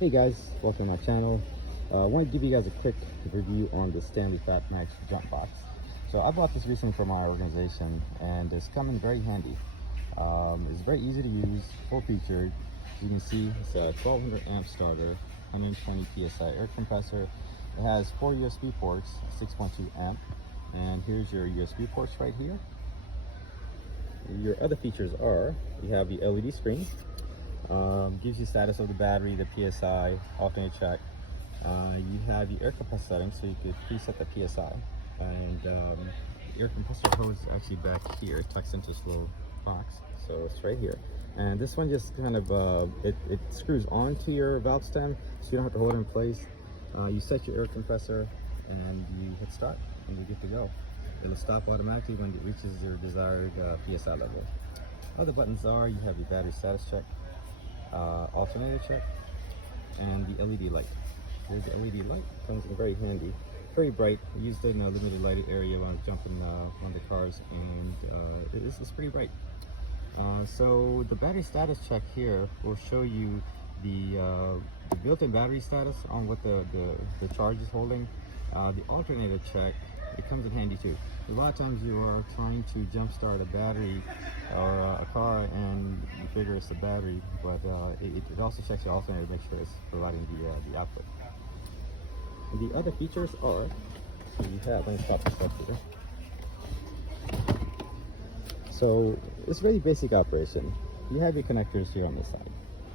Hey guys, welcome to my channel. I want to give you guys a quick review on the Stanley Fatmax jump box. So I bought this recently for my organization and it's come in very handy. It's very easy to use, full featured. As you can see, it's a 1200 amp starter, 120 psi air compressor. It has 4 USB ports, 6.2 amp, and here's your USB ports right here. Your other features are, you have the LED screen. Gives you status of the battery, the PSI, alternator check. You have your air compressor settings, so you could preset the PSI. And the air compressor hose is actually back here. It tucks into this little box, so it's right here. And this one just kind of, it screws onto your valve stem, so you don't have to hold it in place. You set your air compressor and you hit start, and you're good to go. It'll stop automatically when it reaches your desired PSI level. Other buttons are, you have your battery status check, alternator check, and the LED light. There's the LED light, comes in very handy, very bright. I used it in a limited lighted area when I was jumping on the cars, and it's pretty bright. So the battery status check here will show you the built-in battery status on what the charge is holding. The alternator check, it comes in handy too. A lot of times you are trying to jump start a battery or a car and you figure it's the battery, but it also checks your alternator to make sure it's providing the output. And the other features are, so you have, let me stop this up here. So it's very basic operation. You have your connectors here on the side,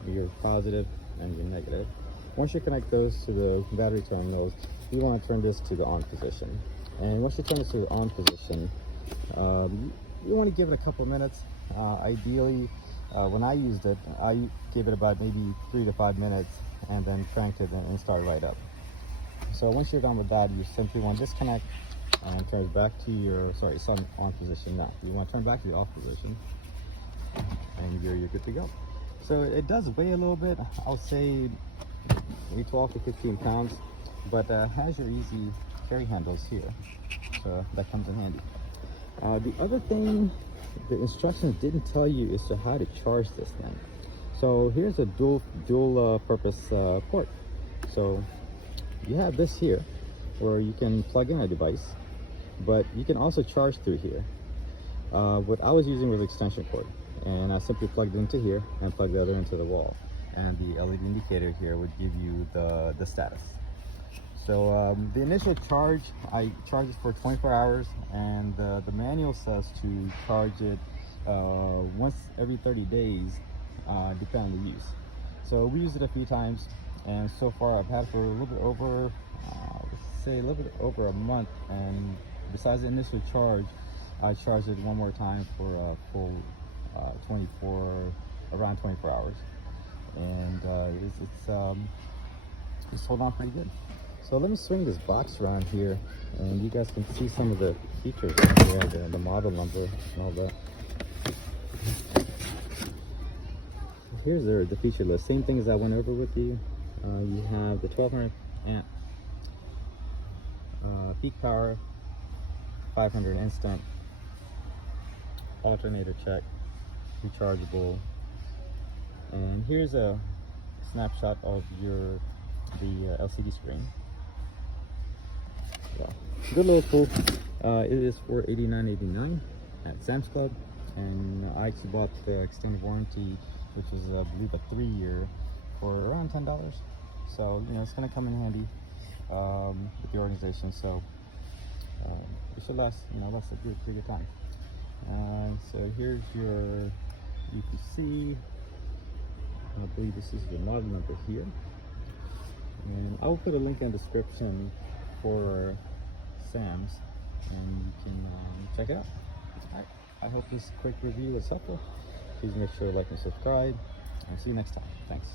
your positive and your negative. Once you connect those to the battery terminals, you want to turn this to the on position. And once you turn this to the on position, you want to give it a couple minutes. Ideally, when I used it, I gave it about maybe 3 to 5 minutes and then cranked it and started right up. So once you're done with that, you simply want to disconnect and turn it back to your, sorry, it's on position now. You want to turn back to your off position and you're good to go. So it does weigh a little bit, I'll say maybe 12 to 15 pounds, but has your easy carry handles here, so that comes in handy. The other thing the instructions didn't tell you is to how to charge this thing. So here's a dual purpose port. So you have this here where you can plug in a device, but you can also charge through here. What I was using was extension cord, and I simply plugged it into here and plugged the other into the wall, and the LED indicator here would give you the status. So the initial charge, I charged it for 24 hours, and the manual says to charge it once every 30 days, depending on the use. So we used it a few times, and so far I've had it for a little bit over, let's say a little bit over a month, and besides the initial charge, I charged it one more time for a full around 24 hours, and it's hold on pretty good. So let me swing this box around here and you guys can see some of the features here, the model number and all that. Here's the feature list, same thing as I went over with you. You have the 1200 amp peak power, 500 instant, alternator check, rechargeable, and here's a snapshot of the LCD screen. Yeah, good little tool. It is for $89.89 at Sam's Club, and I actually bought the extended warranty, which is I believe a 3-year, for around $10. So it's going to come in handy with the organization. So it should last last a pretty good time. So here's your UPC. I believe this is the model number here, and I'll put a link in the description for Sam's, and you can check it out. All right. I hope this quick review was helpful. Please make sure to like and subscribe, and see you next time. Thanks.